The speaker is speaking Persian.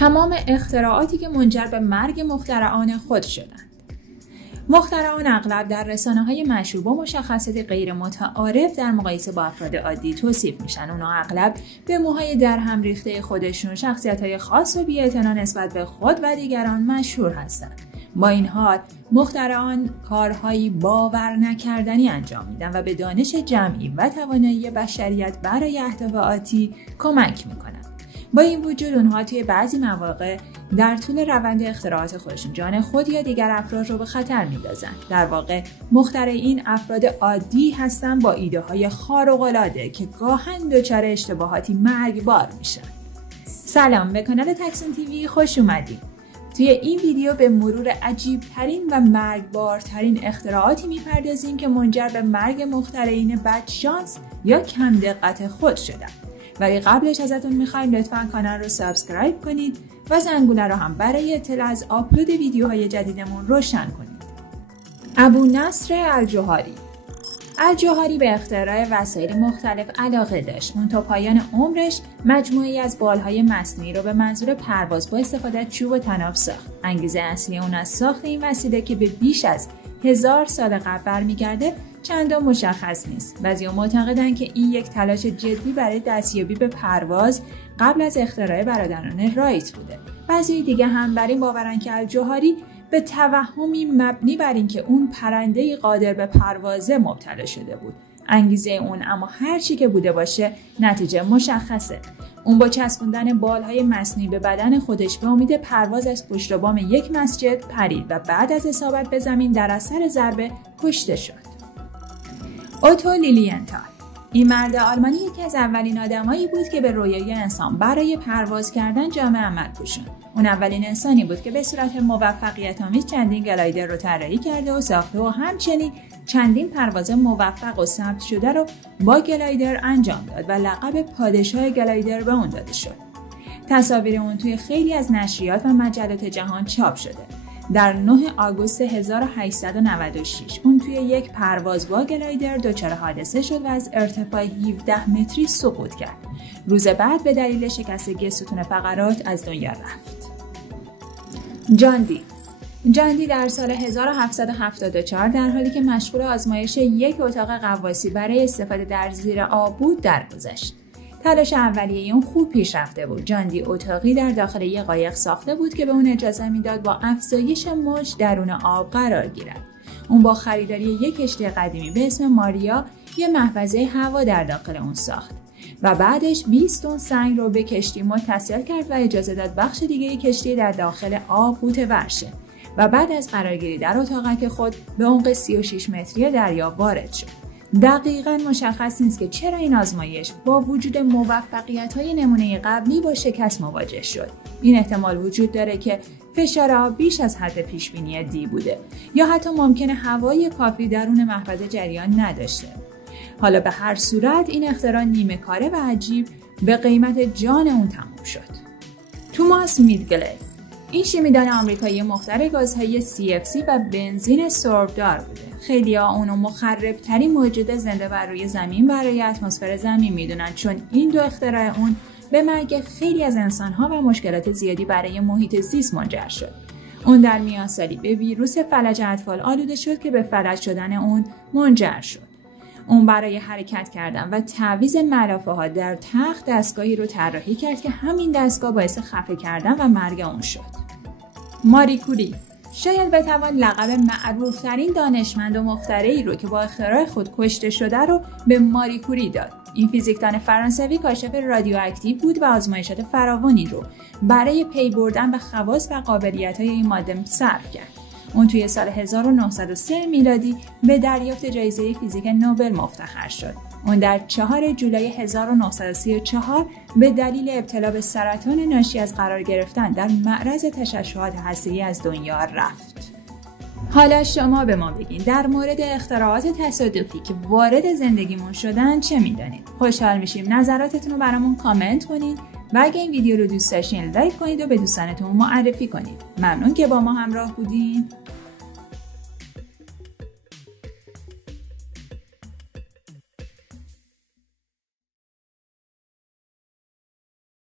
تمام اختراعاتی که منجر به مرگ مخترعان خود شدند. مخترعان اغلب در رسانه‌های مشهور با مشخصات غیر متعارف در مقایسه با افراد عادی توصیف میشن. اونا اغلب به موهای در هم ریخته خودشون، شخصیت‌های خاص و بی‌اعتنا نسبت به خود و دیگران مشهور هستند. با این حال مخترعان کارهایی باور نکردنی انجام میدن و به دانش جمعی و توانایی بشریت برای اهداف آتی کمک میکنن. با این وجود اونها توی بعضی مواقع در طول روند اختراعات خودشون جان خود یا دیگر افراد رو به خطر میندازن. در واقع مخترعین افراد عادی هستن با ایده های خارق‌العاده که گاهن دچار اشتباهاتی مرگبار میشن. سلام، به کانال تکسون تیوی خوش اومدید. توی این ویدیو به مرور عجیب ترین و مرگبارترین اختراعاتی میپردازیم که منجر به مرگ مخترعین بدشانس یا کم دقت خود شدن. ولی قبلش ازتون میخوایم لطفاً کانال رو سابسکرایب کنید و زنگوله رو هم برای اطلاع از آپلود ویدیوهای جدیدمون روشن کنید. ابونصر الجوهری. الجوهری به اختراع وسایل مختلف علاقه داشت. اون تا پایان عمرش مجموعه‌ای از بالهای مصنوعی رو به منظور پرواز با استفاده از چوب و طناب ساخت. انگیزه اصلی اون از ساخت این وسیله که به بیش از 1000 سال قبل برمیگرده چندان مشخص نیست. بعضی‌ها معتقدند که این یک تلاش جدی برای دستیابی به پرواز قبل از اختراع برادران رایت بوده. بعضی دیگه هم بر این باورن که الجوهری به توهمی مبنی بر اینکه اون پرنده قادر به پروازه مبتلا شده بود. انگیزه اون اما هر چی که بوده باشه نتیجه مشخصه. اون با چسبوندن بالهای مصنوعی به بدن خودش به امید پرواز از پشت بام یک مسجد پرید و بعد از اصابت به زمین در اثر ضربه کشته شد. اوتو لیلینتال. این مرد آلمانی یکی از اولین آدمایی بود که به رویای انسان برای پرواز کردن جامه عمل پوشوند. اون اولین انسانی بود که به صورت موفقیت‌آمیز چندین گلایدر رو طراحی کرده و ساخته و همچنین چندین پرواز موفق و ثبت شده رو با گلایدر انجام داد و لقب پادشاه گلایدر به اون داده شد. تصاویر اون توی خیلی از نشریات و مجلات جهان چاپ شده. در 9 آگوست 1896 اون توی یک پرواز با گلایدر دچار حادثه شد و از ارتفاع 17 متری سقوط کرد. روز بعد به دلیل شکستگی ستون فقرات از دنیا رفت. جان دی در سال 1774 در حالی که مشغول آزمایش یک اتاق غواصی برای استفاده در زیر آب بود درگذشت. تلاش اولیه اون خوب پیش رفته بود. جان دی اتاقی در داخل یک قایق ساخته بود که به اون اجازه میداد با افزایش موج درون آب قرار گیرد. اون با خریداری یک کشتی قدیمی به اسم ماریا یک محفظه هوا در داخل اون ساخت و بعدش 20 تن سنگ رو به کشتی متصل کرد و اجازه داد بخش دیگه کشتی در داخل آب غوطه ور شه و بعد از قرارگیری در اتاقک خود به عمق 36 متری دریا وارد شد. دقیقاً مشخص نیست که چرا این آزمایش با وجود موفقیت‌های نمونه قبلی با شکست مواجه شد. این احتمال وجود داره که فشار آب بیش از حد پیشبینی دی بوده یا حتی ممکنه هوای کافی درون محفظه جریان نداشته. حالا به هر صورت این اختراع نیمه کاره و عجیب به قیمت جان اون تموم شد. توماس میدگلد. این شیمیدان آمریکایی مخترع گازهای CFC و بنزین سربدار بوده. خیلی‌ها اونو مخرب‌ترین موجود زنده بر روی زمین برای اتمسفر زمین میدونن، چون این دو اختراع اون به مرگ خیلی از انسان‌ها و مشکلات زیادی برای محیط زیست منجر شد. اون در میان سالی به ویروس فلج اطفال آلوده شد که به فلج شدن اون منجر شد. اون برای حرکت کردن و تعویض ملافه‌ها در تخت دستگاهی رو طراحی کرد که همین دستگاه باعث خفه کردن و مرگ اون شد. ماری کوری. شاید بتوان لقب معروفترین دانشمند و مخترعی رو که با اختراع خود کشته شده رو به ماری کوری داد. این فیزیکدان فرانسوی کاشف رادیواکتیو بود و آزمایشات فراوانی رو برای پی بردن به خواص و قابلیت‌های این ماده صرف کرد. اون توی سال 1903 میلادی به دریافت جایزه فیزیک نوبل مفتخر شد. اون در 4 جولای 1934 به دلیل ابتلا به سرطان ناشی از قرار گرفتن در معرض تشعشعات هسته‌ای از دنیا رفت. حالا شما به ما بگین در مورد اختراعات تصادفی که وارد زندگیمون شدن چه میدونید؟ خوشحال میشیم نظراتتون رو برامون کامنت کنید و اگه این ویدیو رو دوست داشتین لایک کنید و به دوستانتون معرفی کنید. ممنون که با ما همراه بودین.